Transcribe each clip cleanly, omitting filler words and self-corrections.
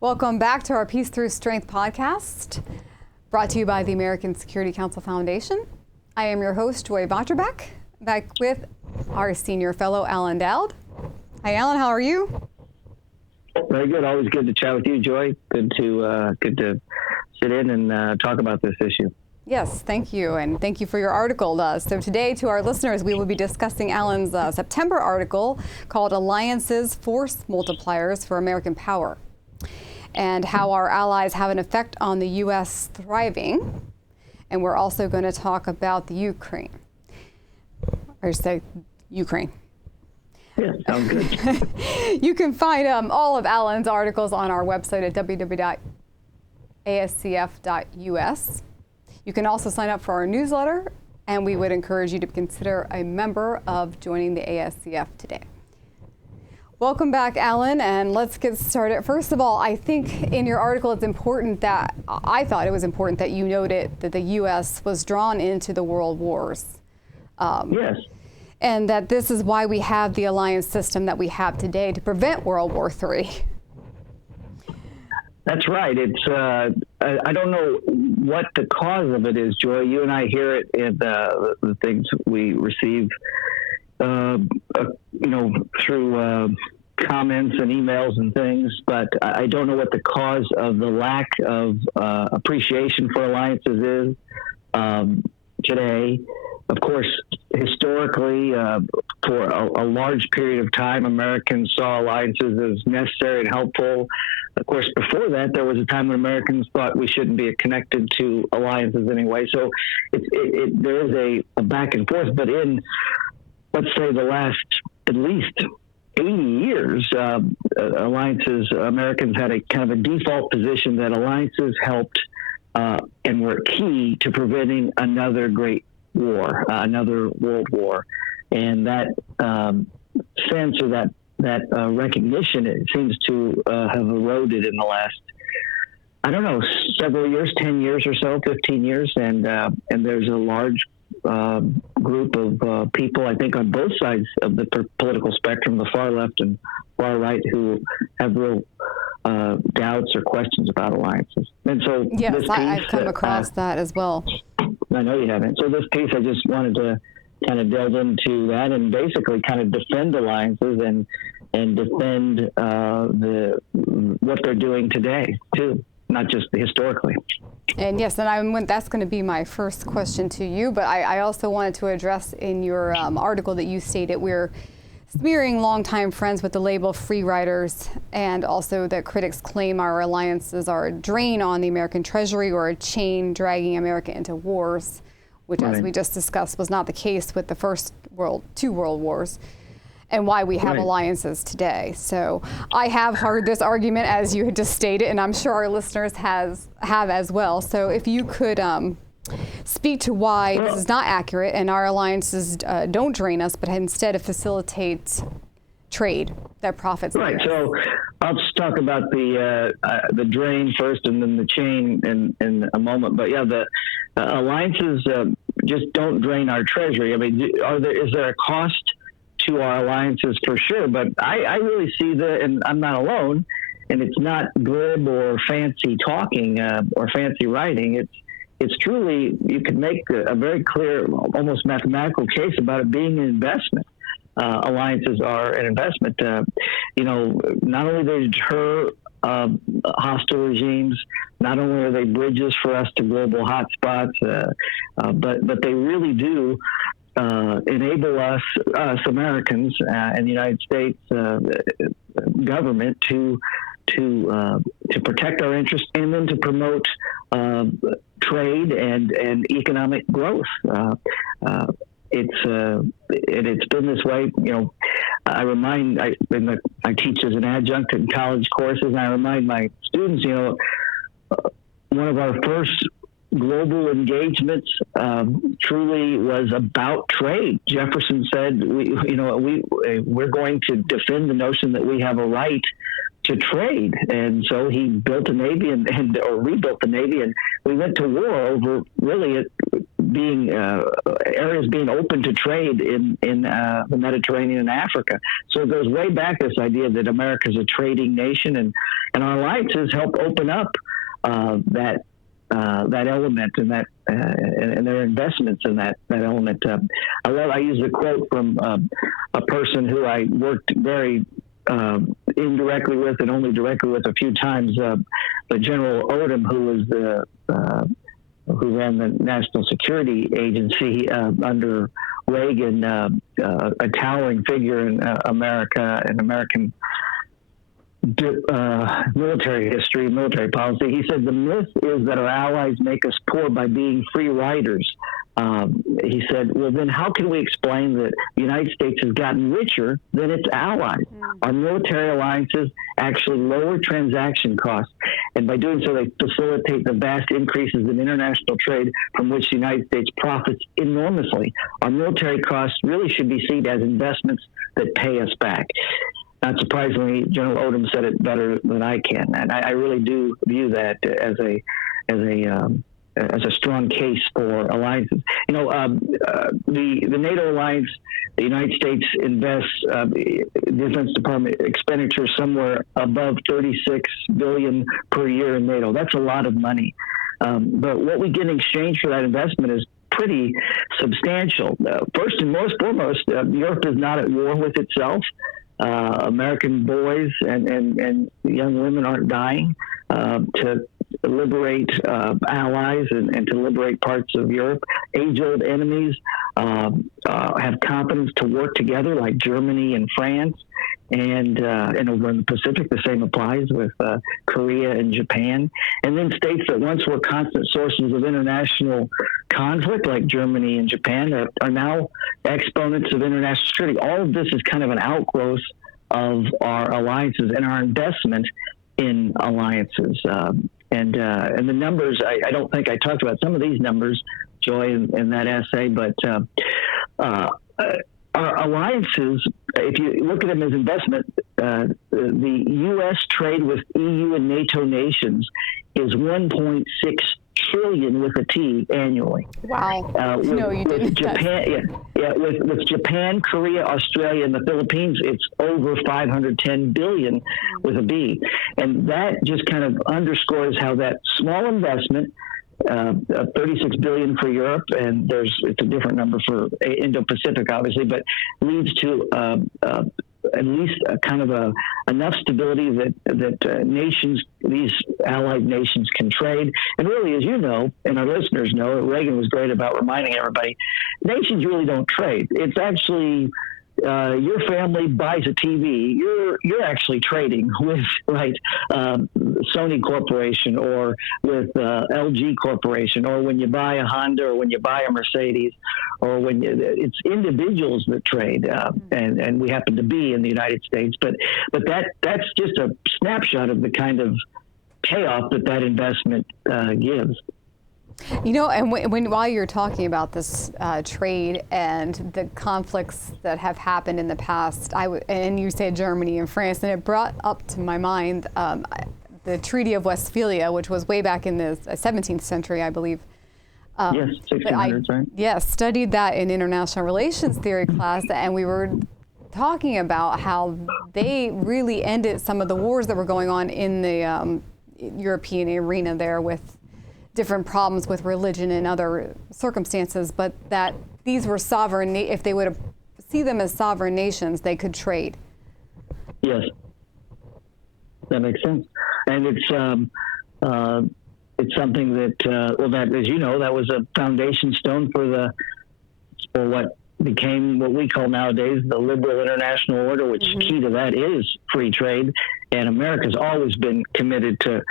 Welcome back to our Peace Through Strength podcast, brought to you by the American Security Council Foundation. I am your host, Joy Votrobek, back with our senior fellow, Alan Dowd. Hi, Alan. How are you? Very good. Always good to chat with you, Joy. Good to sit in and talk about this issue. Yes, thank you, and thank you for your article. So today, to our listeners, we will be discussing Alan's September article called Alliances, Force-Multipliers for American Power, and how our allies have an effect on the U.S. thriving. And we're also going to talk about the Ukraine. Or say Ukraine. Yeah, sounds good. You can find all of Alan's articles on our website at www.ascf.us. You can also sign up for our newsletter, and we would encourage you to consider a member of joining the ASCF today. Welcome back, Alan, and let's get started. First of all, I think in your article I thought it was important that you noted that the U.S. was drawn into the world wars. Yes. And that this is why we have the alliance system that we have today to prevent World War III. That's right. It's I don't know what the cause of it is, Joy. You and I hear it in the things we receive, through comments and emails and things. But I don't know what the cause of the lack of appreciation for alliances is today. Of course, historically, for a large period of time, Americans saw alliances as necessary and helpful. Of course, before that, there was a time when Americans thought we shouldn't be connected to alliances anyway. So there is a back and forth. But in, let's say, the last at least 80 years, alliances, Americans had a kind of a default position that alliances helped and were key to preventing another great war, another world war. And that sense or that recognition, it seems to have eroded in the last, several years, 10 years or so, 15 years. And there's a large group of people, I think, on both sides of the political spectrum, the far left and far right, who have real doubts or questions about alliances. And so yes, this piece, I've come across that as well. I know you haven't. So this piece, I just wanted to kind of delve into that and basically kind of defend alliances and defend what they're doing today too, not just historically. And yes, and that's going to be my first question to you, but I also wanted to address in your article that you stated we're smearing longtime friends with the label free riders, and also that critics claim our alliances are a drain on the American treasury or a chain dragging America into wars, which, as we just discussed, was not the case with the two world wars, and why we have alliances today. So I have heard this argument, as you had just stated, and I'm sure our listeners have as well. So if you could speak to why this is not accurate and our alliances don't drain us, but instead it facilitates trade that profits. Right. So I'll just talk about the drain first, and then the chain in a moment. But yeah, the alliances just don't drain our treasury. I mean, is there a cost to our alliances? For sure, but I really see and I'm not alone, and it's not glib or fancy talking or fancy writing. It's truly, you can make a very clear, almost mathematical case about it being an investment. Alliances are an investment. Not only do they deter hostile regimes, not only are they bridges for us to global hotspots, but they really do enable us Americans and the United States government to protect our interests and then to promote trade and economic growth. It's been this way. I teach as an adjunct in college courses, and I remind my students, one of our first global engagements truly was about trade. Jefferson said, we're going to defend the notion that we have a right to trade. And so he built a navy or rebuilt the navy, and we went to war over really being areas being open to trade in the Mediterranean and Africa. So it goes way back, this idea that America is a trading nation, and our alliances help open up that element and and their investments in that element. I use a quote from a person who I worked very indirectly with and only directly with a few times, the General Odom, who ran the National Security Agency under Reagan, a towering figure in America and American military history, military policy. He said, the myth is that our allies make us poor by being free riders. He said, well, then how can we explain that the United States has gotten richer than its allies? Our military alliances actually lower transaction costs, and by doing so, they facilitate the vast increases in international trade from which the United States profits enormously. Our military costs really should be seen as investments that pay us back. Not surprisingly, General Odom said it better than I can, and I really do view that as a strong case for alliances. You know, the NATO alliance, the United States invests Defense Department expenditures somewhere above $36 billion per year in NATO. That's a lot of money, but what we get in exchange for that investment is pretty substantial. First and most foremost, Europe is not at war with itself. American boys and young women aren't dying to liberate allies and to liberate parts of Europe. Age-old enemies have confidence to work together, like Germany and France. And over in the Pacific, the same applies with Korea and Japan. And then states that once were constant sources of international conflict, like Germany and Japan, are now exponents of international security. All of this is kind of an outgrowth of our alliances and our investment in alliances. And the numbers, I don't think I talked about some of these numbers, Joy, in that essay, but our alliances, if you look at them as investment, the U.S. trade with EU and NATO nations is 1.6 trillion with a T annually. Wow. No, you didn't. Japan, with Japan, Korea, Australia, and the Philippines, it's over 510 billion with a B. And that just kind of underscores how that small investment, 36 billion for Europe, and it's a different number for Indo-Pacific, obviously, but leads to at least a kind of enough stability that nations, these allied nations, can trade. And really, as you know, and our listeners know, Reagan was great about reminding everybody, nations really don't trade. It's actually your family buys a TV, you're actually trading with Sony Corporation or with LG Corporation, or when you buy a Honda or when you buy a Mercedes, or it's individuals that trade, and we happen to be in the United States, but that's just a snapshot of the kind of payoff that investment gives. You know, and while you're talking about this trade and the conflicts that have happened in the past, and you said Germany and France, and it brought up to my mind the Treaty of Westphalia, which was way back in the 17th century, I believe. Yes, 1600s, right? Yes, studied that in international relations theory class, and we were talking about how they really ended some of the wars that were going on in the European arena there, with different problems with religion and other circumstances, but that these were sovereign, if they would see them as sovereign nations, they could trade. Yes, that makes sense. And it's something that, as you know, that was a foundation stone for what became what we call nowadays the liberal international order, which key to that is free trade. And America's always been committed to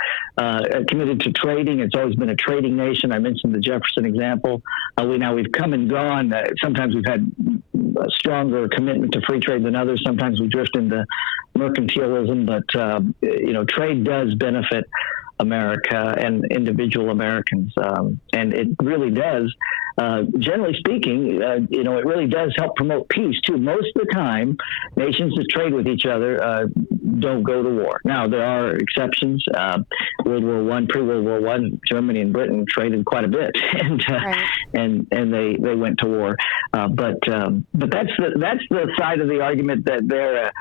trading. It's always been a trading nation. I mentioned the Jefferson example. We've come and gone. Sometimes we've had a stronger commitment to free trade than others. Sometimes we drift into mercantilism, but trade does benefit America and individual Americans, and it really does generally speaking, it really does help promote peace too. Most of the time, nations that trade with each other don't go to war. Now, there are exceptions. World War I, pre-World War I, Germany and Britain traded quite a bit, and they went to war. But that's the side of the argument that they're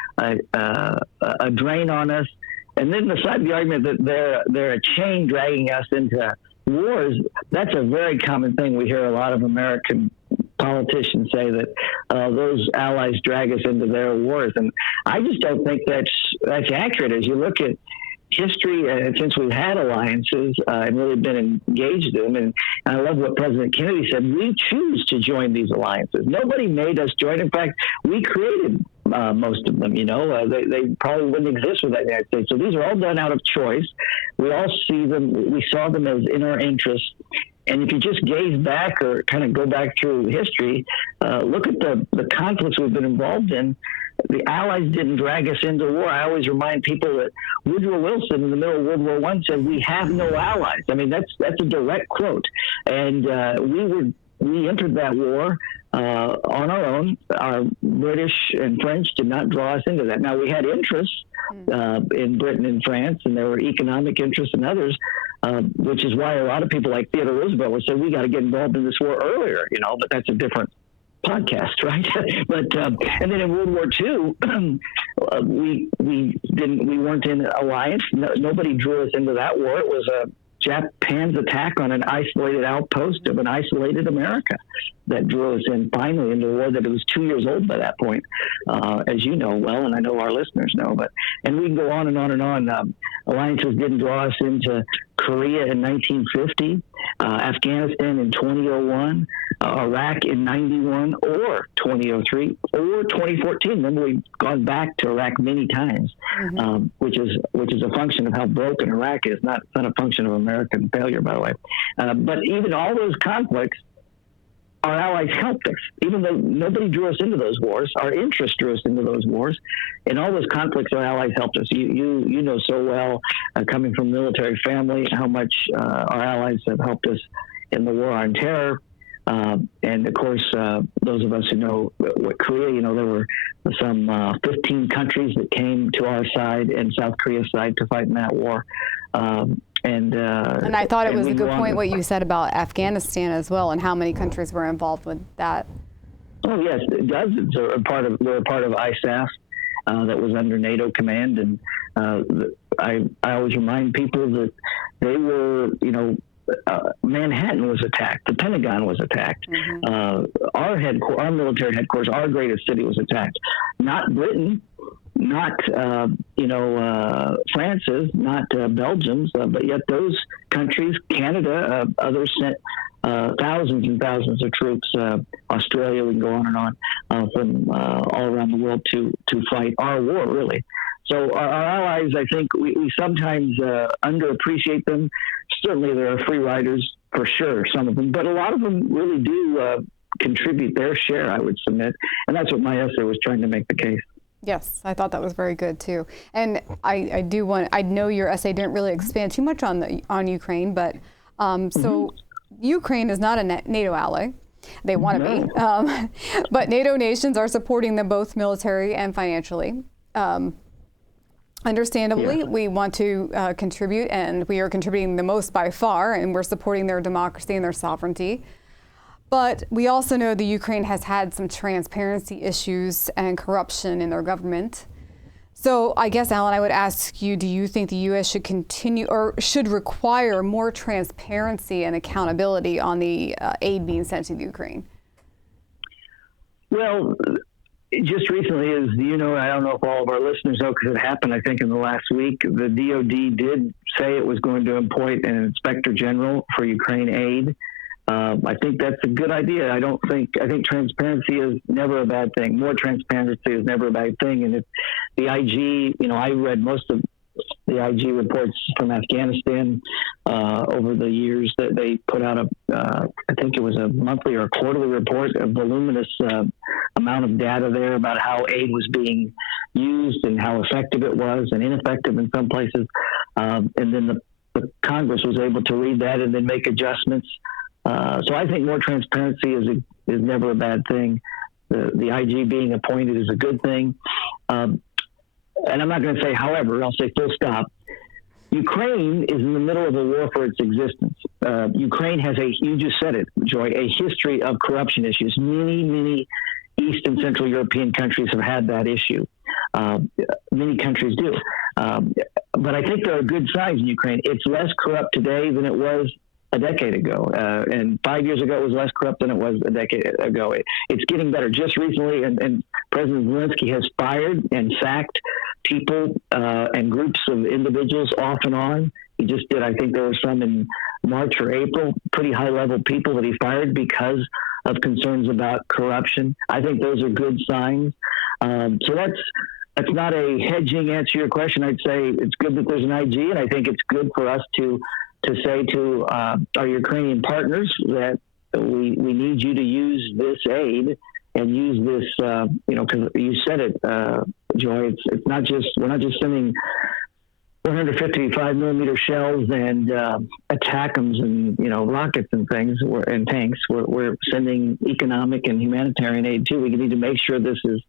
a drain on us. And then the side of the argument that they're a chain dragging us into wars. That's a very common thing. We hear a lot of American politicians say that those allies drag us into their wars, and I just don't think that's accurate. As you look at history, since we've had alliances and really been engaged in them, and I love what President Kennedy said, we choose to join these alliances. Nobody made us join. In fact, we created most of them. They probably wouldn't exist without the United States. So these are all done out of choice. We all see them. We saw them as in our interest. And if you just gaze back or kind of go back through history, look at the conflicts we've been involved in. The Allies didn't drag us into war. I always remind people that Woodrow Wilson in the middle of World War I said, "We have no allies." I mean, that's a direct quote. And we entered that war on our own. Our British and French did not draw us into that. Now, we had interests in Britain and France, and there were economic interests in others, which is why a lot of people like Theodore Roosevelt would say, we got to get involved in this war earlier, but that's a different podcast, right? But and then in World War II, we weren't in an alliance. Nobody drew us into that war. It was Japan's attack on an isolated outpost of an isolated America that drew us in finally into a war that it was 2 years old by that point, as you know well, and I know our listeners know. And we can go on and on and on. Alliances didn't draw us into Korea in 1950, Afghanistan in 2001, Iraq in 91, or 2003, or 2014. Remember, we've gone back to Iraq many times, which is a function of how broken Iraq is, not a function of American failure, by the way. But even all those conflicts, our allies helped us. Even though nobody drew us into those wars, our interests drew us into those wars. In all those conflicts, our allies helped us. You know so well, coming from a military family, how much our allies have helped us in the war on terror. And of course, those of us who know what Korea, there were some 15 countries that came to our side and South Korea's side to fight in that war. And I thought it was a good point what you said about Afghanistan as well, and how many countries were involved with that. Oh yes, dozens were a part of ISAF that was under NATO command, and I always remind people that they were, Manhattan was attacked, the Pentagon was attacked, our military headquarters, our greatest city was attacked. Not Britain, not France's, not Belgium's, but yet those countries, Canada, others sent thousands and thousands of troops. Australia, we can go on and on, from all around the world to fight our war, really. So our allies, I think, we sometimes underappreciate them. Certainly there are free riders, for sure, some of them, but a lot of them really do contribute their share, I would submit. And that's what my essay was trying to make the case. Yes, I thought that was very good too. And I know your essay didn't really expand too much on Ukraine, but so Ukraine is not a NATO ally. They want to be. But NATO nations are supporting them both military and financially. Understandably, we want to contribute, and we are contributing the most by far, and we're supporting their democracy and their sovereignty. But we also know the Ukraine has had some transparency issues and corruption in their government. So I guess, Alan, I would ask you, do you think the U.S. should continue or should require more transparency and accountability on the aid being sent to the Ukraine? Well, just recently, as you know, I don't know if all of our listeners know because it happened, I think, in the last week, the DOD did say it was going to appoint an inspector general for Ukraine aid. I think that's a good idea. I think transparency is never a bad thing. More transparency is never a bad thing. And if the IG, I read most of the IG reports from Afghanistan over the years that they put out I think it was a monthly or quarterly report, a voluminous amount of data there about how aid was being used and how effective it was and ineffective in some places. And then the Congress was able to read that and then make adjustments So I think more transparency is never a bad thing. The IG being appointed is a good thing. And I'm not going to say however, I'll say full stop. Ukraine is in the middle of a war for its existence. Ukraine has you just said it, Joy, a history of corruption issues. Many East and Central European countries have had that issue. Many countries do. But I think there are good signs in Ukraine. It's less corrupt today than it was a decade ago. And 5 years ago, it was less corrupt than it was a decade ago. It's getting better. Just recently, and President Zelensky has fired and sacked people and groups of individuals off and on. He just did. I think there were some in March or April, pretty high-level people that he fired because of concerns about corruption. I think those are good signs. So that's not a hedging answer to your question. I'd say it's good that there's an IG, and I think it's good for us to say to our Ukrainian partners that we need you to use this aid and use this, because you said it, Joy. It's not just we're not just sending 155 millimeter shells and ATACMS and rockets and things and tanks. We're sending economic and humanitarian aid too. We need to make sure this is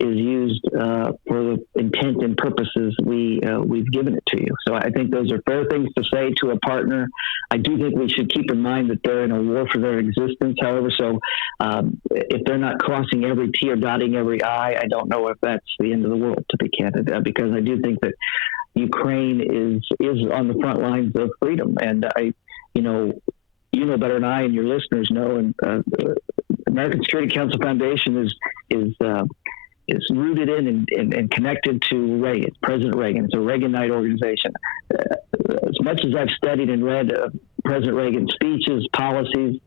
used for the intent and purposes we've given it to you. So I think those are fair things to say to a partner. I do think we should keep in mind that they're in a war for their existence, however. So if they're not crossing every T or dotting every I, I don't know if that's the end of the world, to be candid, because I do think that Ukraine is on the front lines of freedom. And you know better than I and your listeners know, and American Security Council Foundation is rooted in and connected to Reagan, President Reagan. It's a Reaganite organization. As much as I've studied and read President Reagan's speeches, policies,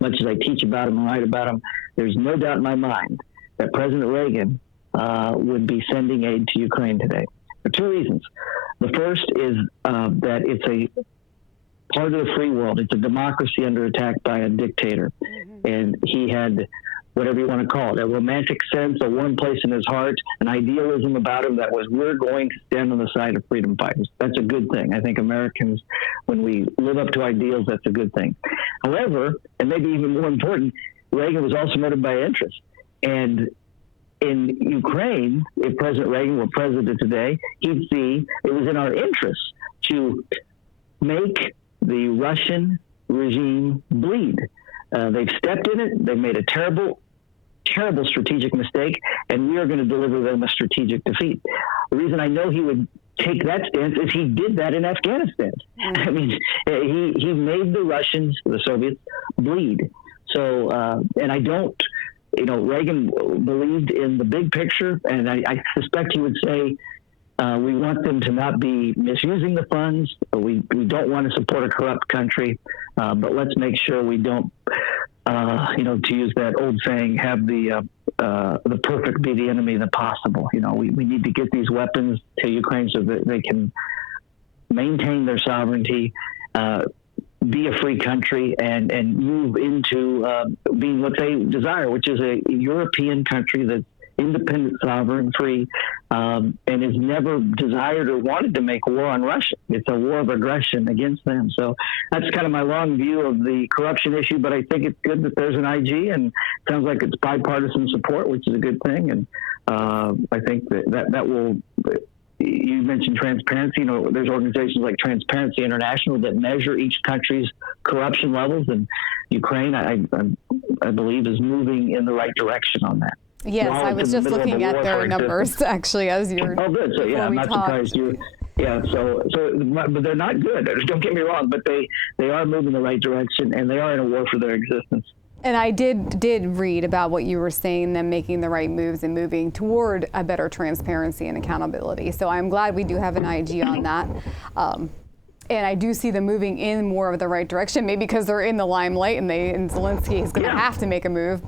much as I teach about him and write about him, there's no doubt in my mind that President Reagan would be sending aid to Ukraine today. For two reasons. The first is that it's a part of the free world. It's a democracy under attack by a dictator. Mm-hmm. And he had, whatever you want to call it, a romantic sense, a warm place in his heart, an idealism about him that was, we're going to stand on the side of freedom fighters. That's a good thing. I think Americans, when we live up to ideals, that's a good thing. However, and maybe even more important, Reagan was also motivated by interest. And in Ukraine, if President Reagan were president today, he'd see it was in our interest to make the Russian regime bleed. They've stepped in it. They've made a terrible strategic mistake, and we are going to deliver them a strategic defeat. The reason I know he would take that stance is he did that in Afghanistan. I mean, he made the Russians, the Soviets, bleed. So, and I don't, Reagan believed in the big picture, and I suspect he would say, we want them to not be misusing the funds. We don't want to support a corrupt country, but let's make sure we don't, to use that old saying, have the perfect be the enemy of the possible. We need to get these weapons to Ukraine so that they can maintain their sovereignty, be a free country, and move into being what they desire, which is a European country that's independent, sovereign, free, and has never desired or wanted to make war on Russia. It's a war of aggression against them. So that's kind of my long view of the corruption issue, but I think it's good that there's an IG, and it sounds like it's bipartisan support, which is a good thing. And I think that will... You mentioned transparency. There's organizations like Transparency International that measure each country's corruption levels, and Ukraine, I believe, is moving in the right direction on that. Yes, I was just looking at their numbers actually as you're. Oh, good. So yeah, I'm not surprised you. Yeah. So, but they're not good. Don't get me wrong, but they are moving in the right direction, and they are in a war for their existence. And I did read about what you were saying, them making the right moves and moving toward a better transparency and accountability. So I'm glad we do have an IG on that. And I do see them moving in more of the right direction, maybe because they're in the limelight and Zelensky is going to have to make a move,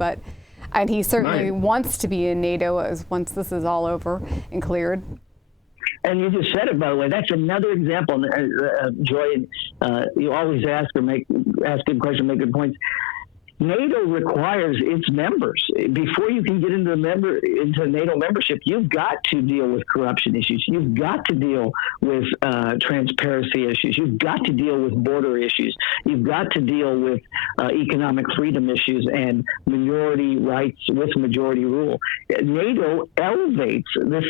and he certainly wants to be in NATO once this is all over and cleared. And you just said it, by the way. That's another example, Joy. You always ask good questions, make good points. NATO requires its members, before you can get into NATO membership, you've got to deal with corruption issues. You've got to deal with transparency issues. You've got to deal with border issues. You've got to deal with economic freedom issues and minority rights with majority rule. This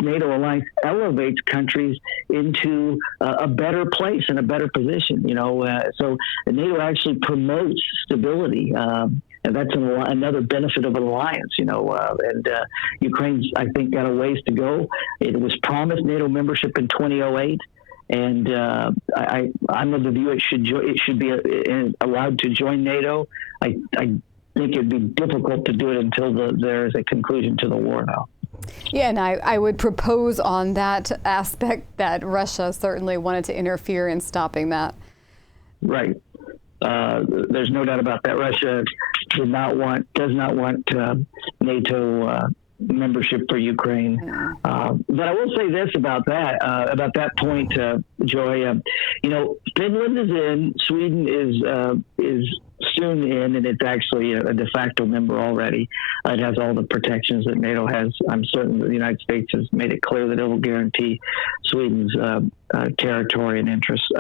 NATO alliance elevates countries into a better place and a better position. So NATO actually promotes stability. And that's another benefit of an alliance, and Ukraine's, I think, got a ways to go. It was promised NATO membership in 2008, and I'm of the view it should be allowed to join NATO. I think it'd be difficult to do it until there is a conclusion to the war now. Yeah, and I would propose on that aspect that Russia certainly wanted to interfere in stopping that. Right. There's no doubt about that. Russia does not want NATO membership for Ukraine. But I will say this about that point, Joy. Finland is in, Sweden is soon in, and it's actually a de facto member already. It has all the protections that NATO has. I'm certain that the United States has made it clear that it will guarantee Sweden's territory and interests.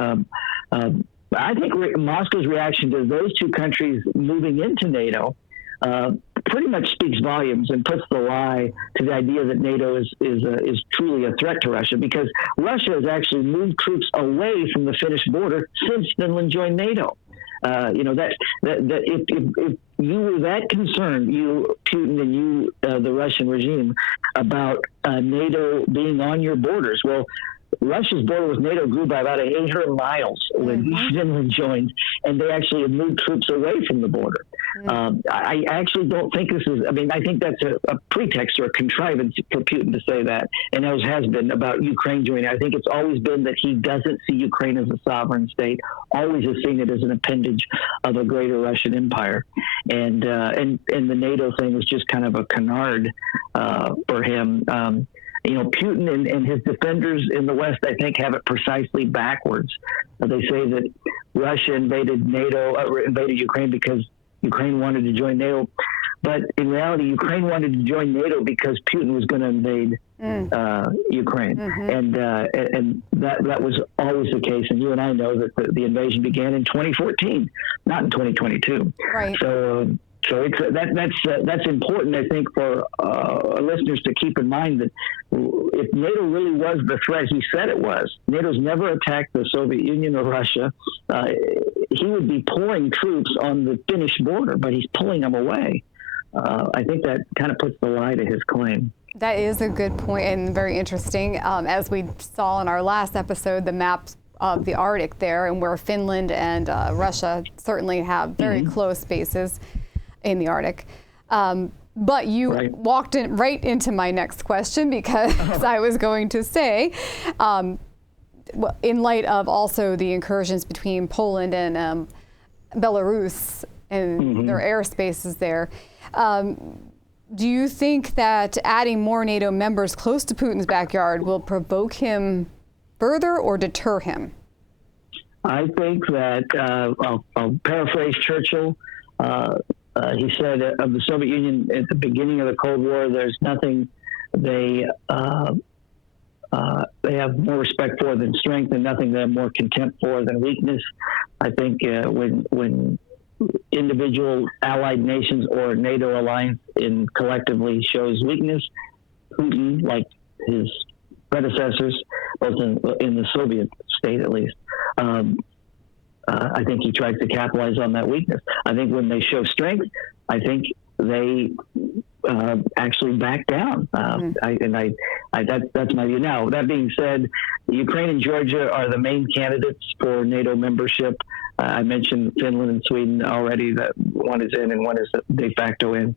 I think Moscow's reaction to those two countries moving into NATO pretty much speaks volumes and puts the lie to the idea that NATO is truly a threat to Russia, because Russia has actually moved troops away from the Finnish border since Finland joined NATO. That if you were that concerned, you, Putin, and you, the Russian regime, about NATO being on your borders, well, Russia's border with NATO grew by about 800 miles when Finland joined, and they actually have moved troops away from the border. I actually don't think this is, I think that's a pretext or a contrivance for Putin to say that, and as has been about Ukraine joining. I think it's always been that he doesn't see Ukraine as a sovereign state, always has seen it as an appendage of a greater Russian empire. And the NATO thing was just kind of a canard for him. Putin and his defenders in the West, I think, have it precisely backwards. They say that Russia invaded Ukraine because Ukraine wanted to join NATO. But in reality, Ukraine wanted to join NATO because Putin was going to invade Ukraine. And that was always the case. And you and I know that the invasion began in 2014, not in 2022. Right. So that's important, I think, for listeners to keep in mind that if NATO really was the threat he said it was, NATO's never attacked the Soviet Union or Russia. He would be pouring troops on the Finnish border, but he's pulling them away. I think that kind of puts the lie to his claim. That is a good point and very interesting. As we saw in our last episode, the maps of the Arctic there, and where Finland and Russia certainly have very close bases in the Arctic. But you walked right into my next question, because I was going to say, in light of also the incursions between Poland and Belarus and their airspaces there, do you think that adding more NATO members close to Putin's backyard will provoke him further or deter him? I think that, I'll paraphrase Churchill, he said of the Soviet Union at the beginning of the Cold War, there's nothing they have more respect for than strength, and nothing they have more contempt for than weakness. I think when individual allied nations or NATO alliance collectively shows weakness, Putin, like his predecessors, both in the Soviet state at least, I think he tries to capitalize on that weakness. I think when they show strength, I think they actually back down. That's my view. Now, that being said, Ukraine and Georgia are the main candidates for NATO membership. I mentioned Finland and Sweden already, that one is in and one is de facto in.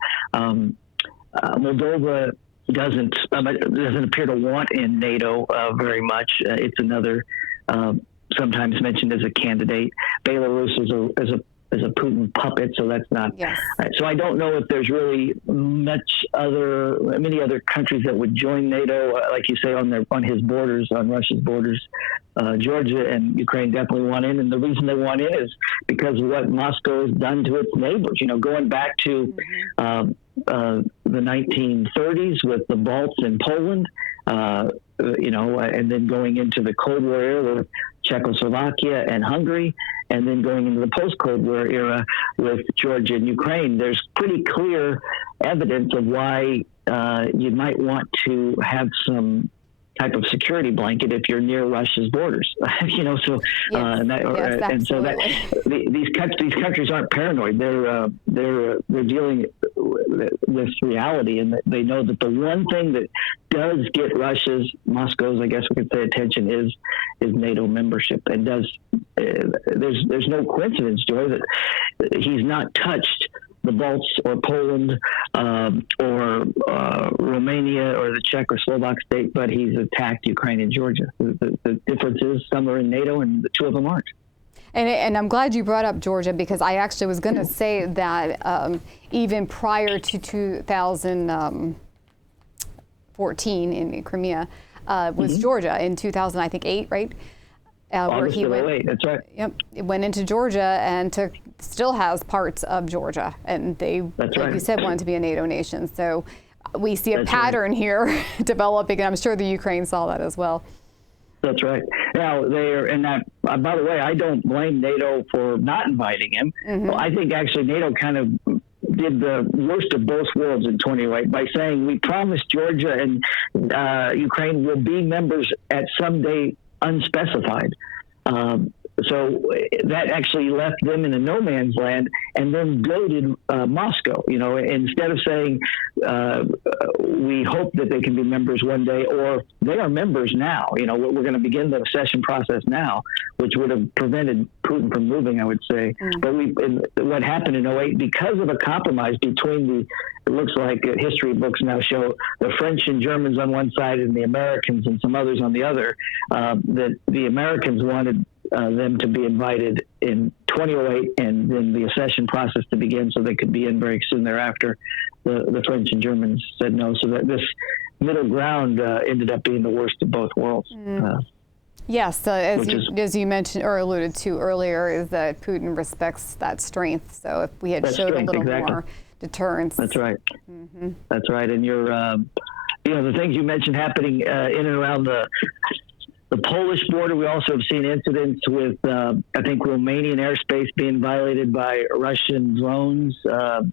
Moldova doesn't appear to want in NATO very much. It's another sometimes mentioned as a candidate. Belarus is as a Putin puppet, so that's not. Yes. So I don't know if there's really many other countries that would join NATO, like you say, on his borders, on Russia's borders. Georgia and Ukraine definitely want in, and the reason they want in is because of what Moscow has done to its neighbors. Going back to the 1930s with the Balts in Poland, and then going into the Cold War era with Czechoslovakia and Hungary, and then going into the post-Cold War era with Georgia and Ukraine. There's pretty clear evidence of why you might want to have some type of security blanket if you're near Russia's borders, Yes. These countries aren't paranoid. They're dealing with reality, and they know that the one thing that does get Moscow's, I guess we could say, attention is NATO membership, and there's no coincidence, Joy, that he's not touched the Balts or Poland or Romania or the Czech or Slovak state, but he's attacked Ukraine and Georgia. The difference is some are in NATO and the two of them aren't. And I'm glad you brought up Georgia, because I actually was going to say that even prior to 2014 in Crimea was Georgia in 2008, right? Where he went. That's right. Yep, it went into Georgia and still has parts of Georgia, and they, like you said, wanted to be a NATO nation. So we see a pattern here developing, and I'm sure the Ukraine saw that as well. That's right. Now by the way, I don't blame NATO for not inviting him. Well, I think actually NATO kind of did the worst of both worlds in 2008 by saying we promised Georgia and Ukraine will be members at some day unspecified. So that actually left them in a no man's land, and then goaded Moscow, instead of saying we hope that they can be members one day, or they are members now. We're going to begin the accession process now, which would have prevented Putin from moving, I would say. But what happened in 2008, because of a compromise between it looks like history books now show the French and Germans on one side and the Americans and some others on the other, that the Americans wanted them to be invited in 2008, and then the accession process to begin so they could be in very soon thereafter. The French and Germans said no, so that this middle ground ended up being the worst of both worlds. Yes, as you mentioned or alluded to earlier, is that Putin respects that strength. So if we had showed a little more deterrence. That's right. That's right. And you're, the things you mentioned happening in and around the Polish border. We also have seen incidents with, I think, Romanian airspace being violated by Russian drones. Those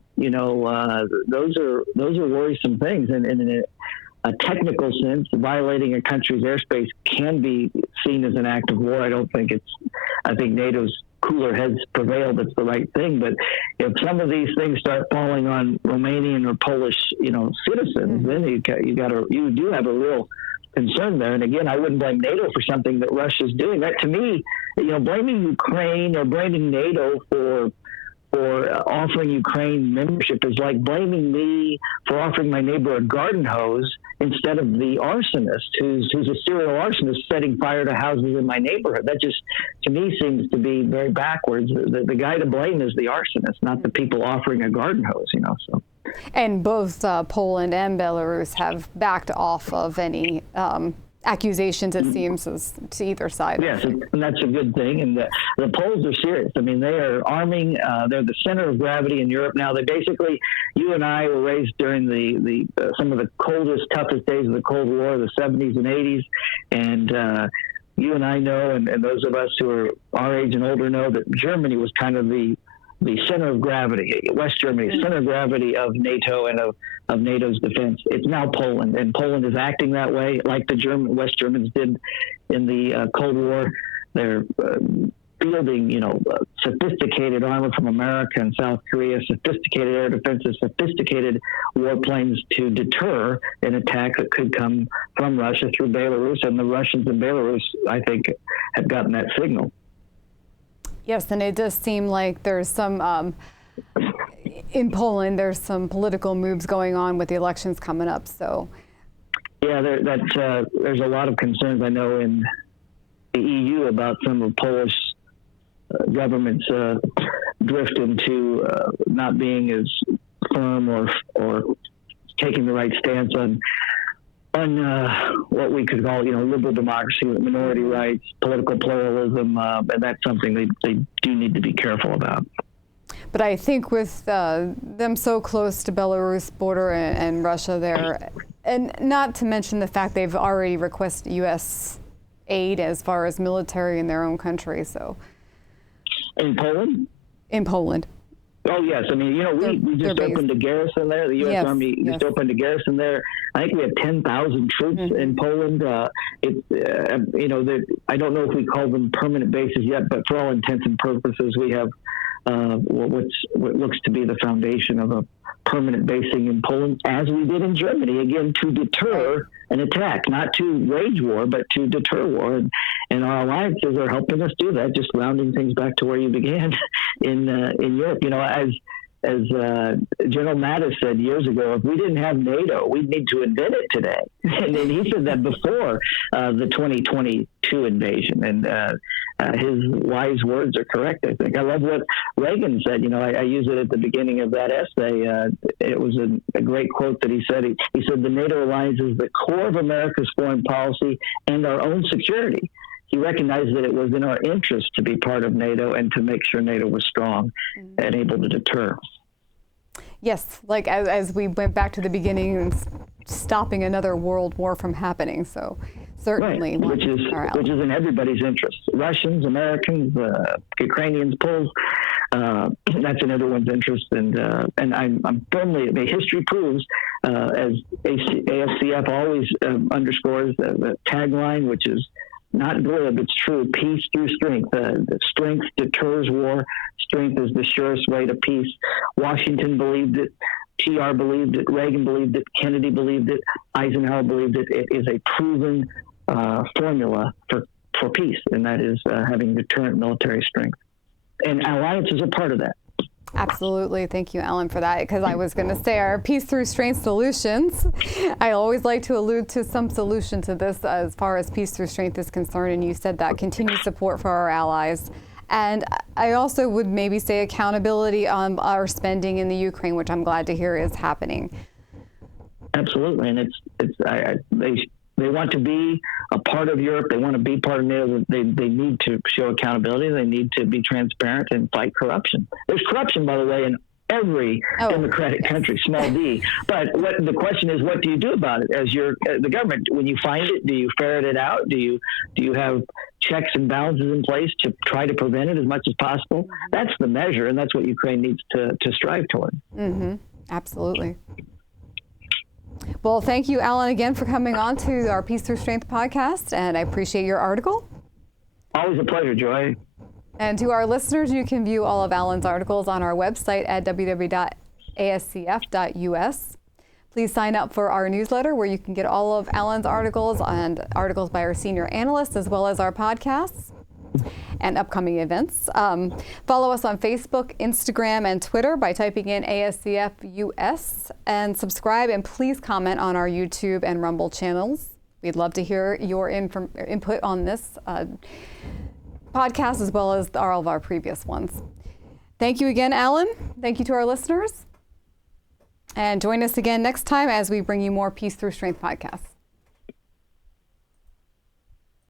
are worrisome things. And in a technical sense, violating a country's airspace can be seen as an act of war. I think NATO's cooler heads prevail. That's the right thing. But if some of these things start falling on Romanian or Polish, citizens, then you do have a real concern there. And again, I wouldn't blame NATO for something that Russia's doing. That, to me, blaming Ukraine or blaming NATO for offering Ukraine membership is like blaming me for offering my neighbor a garden hose instead of the arsonist who's a serial arsonist setting fire to houses in my neighborhood. That just, to me, seems to be very backwards. The guy to blame is the arsonist, not the people offering a garden hose, So. And both Poland and Belarus have backed off of any accusations, it seems, to either side. Yes, and that's a good thing. And the Poles are serious. I mean, they are arming. They're the center of gravity in Europe now. They basically, you and I were raised during the some of the coldest, toughest days of the Cold War, the 70s and 80s. And you and I know, and those of us who are our age and older know, that Germany was kind of the center of gravity, West Germany, center of gravity of NATO and of NATO's defense. It's now Poland, and Poland is acting that way, like the West Germans did in the Cold War. They're fielding, sophisticated armor from America and South Korea, sophisticated air defenses, sophisticated warplanes to deter an attack that could come from Russia through Belarus. And the Russians in Belarus, I think, have gotten that signal. Yes, and it does seem like there's some, in Poland, there's some political moves going on with the elections coming up. So, yeah, there's a lot of concerns, I know, in the EU about some of Polish government's drift into not being as firm or taking the right stance on what we could call, liberal democracy, minority rights, political pluralism, and that's something they do need to be careful about. But I think with them so close to Belarus border and Russia there, and not to mention the fact they've already requested U.S. aid as far as military in their own country. So, in Poland? In Poland. Oh, yes. I mean, we just opened a garrison there. The U.S. Army just opened a garrison there. I think we have 10,000 troops in Poland. I don't know if we call them permanent bases yet, but for all intents and purposes, we have what looks to be the foundation of a permanent basing in Poland, as we did in Germany, again, to deter an attack, not to wage war, but to deter war. And our alliances are helping us do that, just rounding things back to where you began in Europe. As General Mattis said years ago, if we didn't have NATO, we'd need to invent it today. And he said that before the 2022 invasion. And his wise words are correct, I think. I love what Reagan said. I use it at the beginning of that essay. It was a great quote that he said. He said, the NATO alliance is the core of America's foreign policy and our own security. He recognized that it was in our interest to be part of NATO and to make sure NATO was strong and able to deter. Yes, like as we went back to the beginning and stopping another world war from happening. So certainly, right. which is in everybody's interest. Russians, Americans, Ukrainians, Poles. That's in everyone's interest, and I'm firmly. History proves, as ASCF always underscores, the tagline, which is not glib, it's true. Peace through strength. Strength deters war. Strength is the surest way to peace. Washington believed it. TR believed it. Reagan believed it. Kennedy believed it. Eisenhower believed it. It is a proven formula for peace, and that is having deterrent military strength. And alliances are part of that. Absolutely. Thank you, Alan, for that, because I was going to say our peace through strength solutions. I always like to allude to some solution to this as far as peace through strength is concerned, and you said that continued support for our allies. And I also would maybe say accountability on our spending in the Ukraine, which I'm glad to hear is happening. Absolutely. And they want to be a part of Europe. They want to be part of NATO. They need to show accountability. They need to be transparent and fight corruption. There's corruption, by the way, in every democratic country, small d. But the question is, what do you do about it as the government? When you find it, do you ferret it out? Do you have checks and balances in place to try to prevent it as much as possible? That's the measure, and that's what Ukraine needs to strive toward. Mm-hmm. Absolutely. Well, thank you, Alan, again for coming on to our Peace Through Strength podcast, and I appreciate your article. Always a pleasure, Joy. And to our listeners, you can view all of Alan's articles on our website at www.ascf.us. Please sign up for our newsletter where you can get all of Alan's articles and articles by our senior analysts, as well as our podcasts and upcoming events. Follow us on Facebook, Instagram, and Twitter by typing in ASCF US, and subscribe, and please comment on our YouTube and Rumble channels. We'd love to hear your input on this podcast, as well as all of our previous ones. Thank you again, Alan. Thank you to our listeners. And join us again next time as we bring you more Peace Through Strength podcasts.